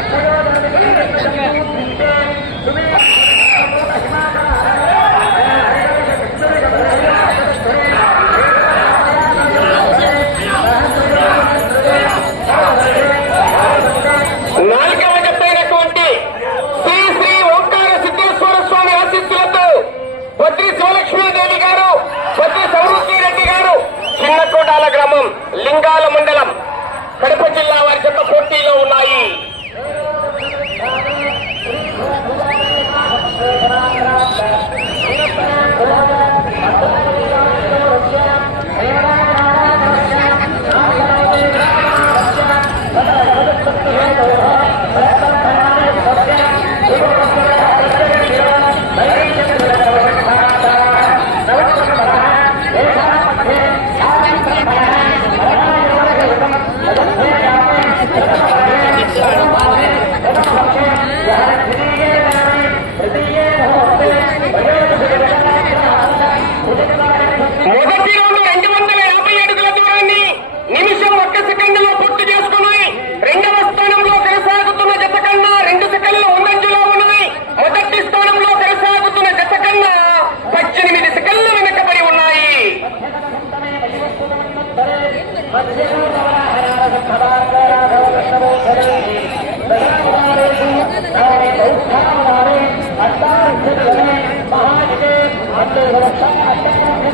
If we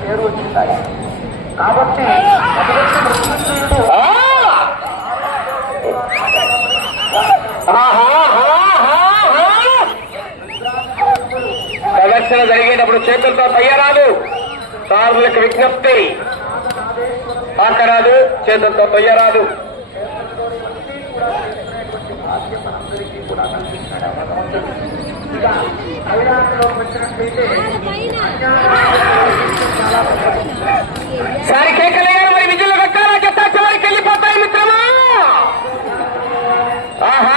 పేరు ప్రదర్శన జరిగేటప్పుడు చేతులతో తయారాలు. సార్లకు విజ్ఞప్తి. పాకరాదు చేతులతో తొయ్యరాదు. సారి కేకలేరు మరి విజులు కట్టారా చెత్త చివరికి వెళ్ళిపోతాయి మిత్రమా? ఆహా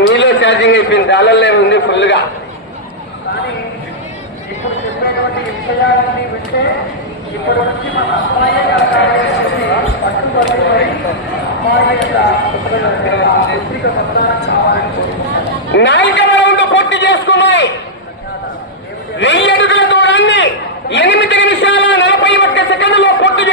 మీలో ఛార్జింగ్ అయిపోయింది అలలే ఉంది ఫుల్గా చేయాలని వెళ్తే ఇప్పటి నుంచి మన అమ్మాయి పట్టుబడి అమ్మాయి యొక్క సంతానం కావాలని కోరుకుంటున్నాను వెయ్యి అడుగుల దూరాన్ని ఎనిమిది నిమిషాల నలభై ఒక్క సెకండ్లో పూర్తి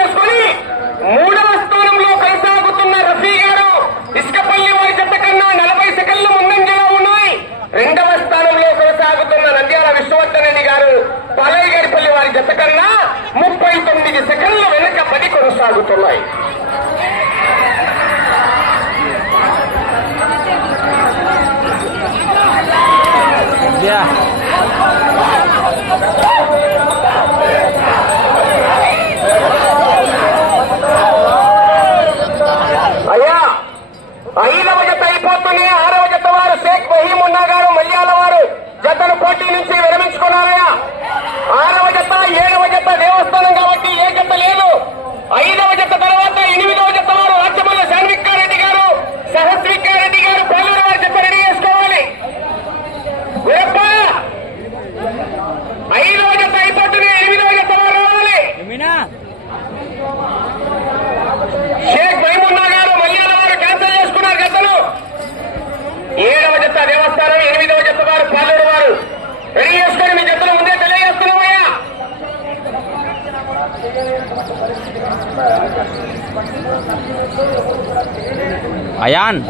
Ayan,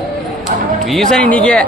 büyüsene nige.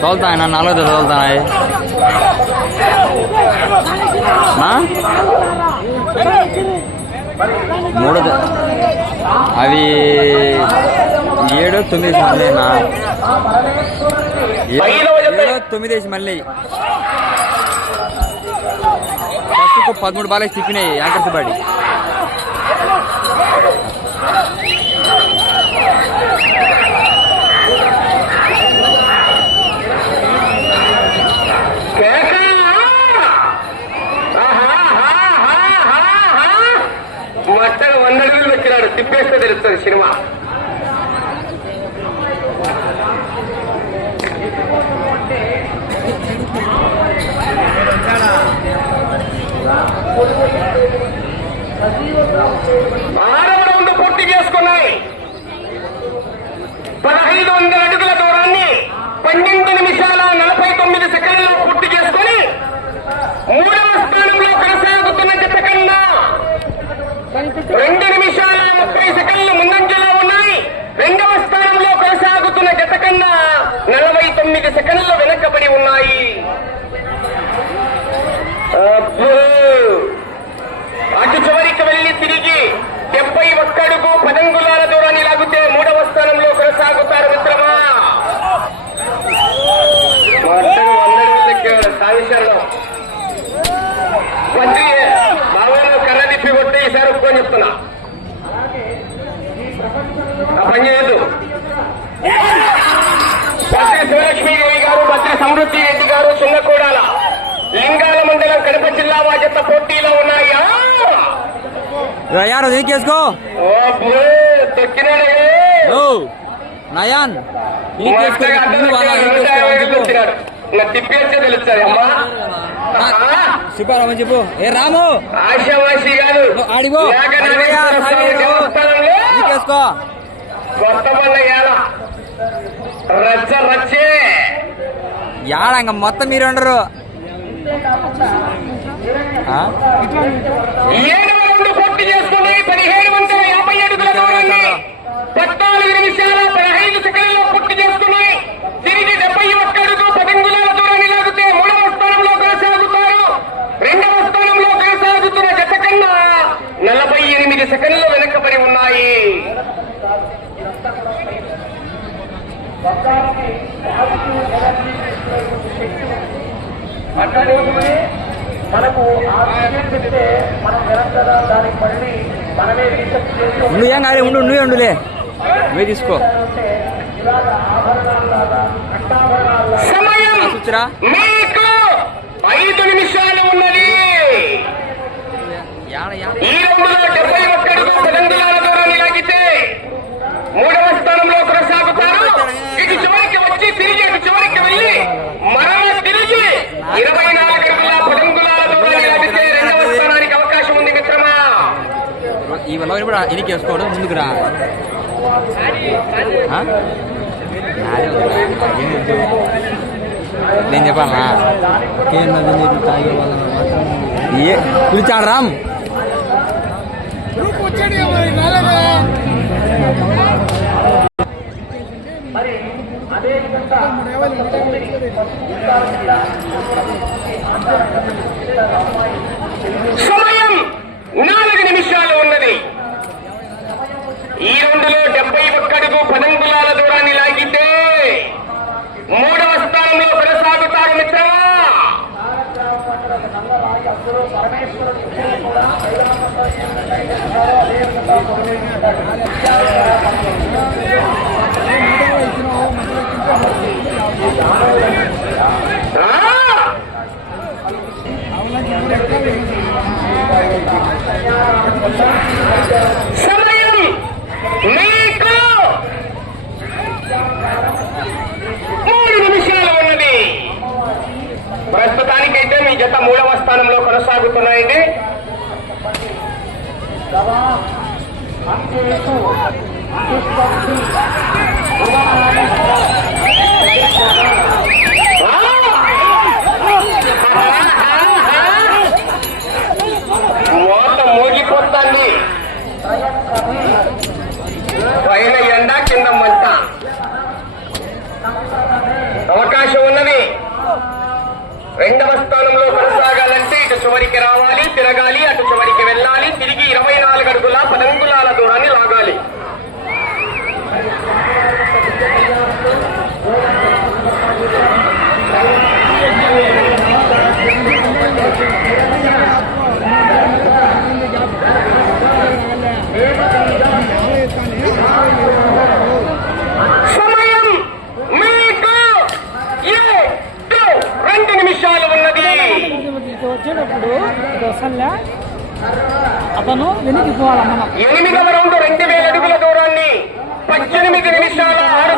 తోలుతా ఆయన నాలుగో తోలుతాయి మూడో అవి ఏడు తొమ్మిది మళ్ళీనా ఏడు తొమ్మిది వేసి మళ్ళీ. ఫస్ట్ పదమూడు బాలేసి తిప్పినాయి యాంకర్స్ బాడీ. తెలుస్తుంది సినిమా ఆరవ రౌండ్ పూర్తి చేసుకున్నాయి. పదహైదు వందల అడుగుల దూరాన్ని పన్నెండు నిమిషాల నలభై తొమ్మిది సెకండ్లలో పూర్తి చేసుకుని మూడవ స్థానంలో కొనసాగుతున్న జత కన్నా రెండు నిమిషాల ముప్పై సెకండ్లు ముందంజలో ఉన్నాయి రెండవ స్థానంలో కొనసాగుతున్న జత కన్నా నలభై తొమ్మిది సెకండ్లు వెనకబడి ఉన్నాయి. దీనికేసుకో కొత్త పండుగ ఏల. రచ్చ రచ్చే. యాడంగ మొత్తం మీరు ఉండరు. పదిహేడు వందల యాభై నిమిషాల పదహైదు సెకండ్లలో పూర్తి చేసుకుని తిరిగి డెబ్బై ఒక్క అడుగు పదంగులాల దూరాన్ని లాగితే మూడవ స్థానంలో కొనసాగుతారు. రెండవ స్థానంలో కొనసాగుతున్న జత కన్నా నలభై ఎనిమిది సెకండ్లు వెనకబడి ఉన్నాయి. అట్లనే మనకు మనం నిరంతరం దానికి మళ్ళీ మనమే రీసెర్చ్ చేసి ఉండు ఉండులే. నువ్వే తీసుకో. చూచురా ఐదు నిమిషాలు ఉన్నది. ఈ రౌండ్లో డెబ్బై ఒక్కడుగు పదంగులాల దూరాన్ని లాగితే మూడవ స్థానంలో కొనసాగుతారు. ఇటు చివరికి వచ్చి తిరిగి అటు చివరికి వెళ్ళి మరలా తిరిగి ఇరవై నాలుగు అడుగుల పదంగులాల దూరాన్ని లాగితే రెండవ స్థానానికి అవకాశం ఉంది మిత్రమా. ఈ వల్ల కూడా ఎనికి వేసుకోవడం ముందుకు రా. ఆ? నాదే వద్దురా, నాకేం వద్దు. నేను చెప్పాలా ఏ పిలిచాడు రామ్ మరి అదే విధంగా సమయం జత మూడవ స్థానంలో కొనసాగుతున్నాయండి. మోత మూగిపోతుంది. పైన ఎండ కింద మంట. అవకాశం ఉన్నది. రెండవ స్థానంలో చివరికి రావాలి తిరగాలి అటు చివరికి వెళ్ళాలి తిరిగి ఇరవై నాలుగు అడుగుల పదంగులాల దూరాన్ని లాగాలి సమయం మీకు ఏడు రెండు నిమిషాలు ఉన్నది ఇటు వచ్చేటప్పుడు ఇటు వస్తలే అతను వెనక్కి పోవాలి మనం ఎనిమిదవ రౌండ్ రెండు వేల అడుగుల దూరాన్ని పద్దెనిమిది నిమిషాల ఆరు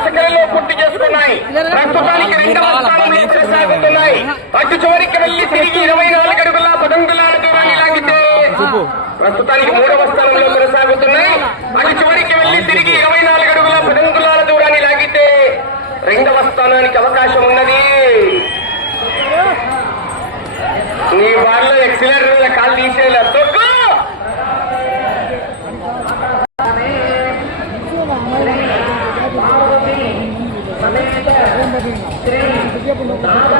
పూర్తి చేసుకున్నాయి. ప్రస్తుతానికి రెండవ స్థానంలో కొనసాగుతున్నాయి అటు చివరికి వెళ్ళి తిరిగి ఇరవై నాలుగు అడుగుల దూరాన్ని లాగితే ప్రస్తుతానికి మూడవ స్థానంలో కొనసాగుతున్నాయి. అటు చివరికి వెళ్ళి తిరిగి ఇరవై నాలుగు అడుగుల పదంగులాల దూరాన్ని లాగితే రెండవ స్థానానికి అవకాశం ఉన్నది. నీ వాళ్ళు ఎక్సిలేటర్ మీద కాలు తీసేలా Nada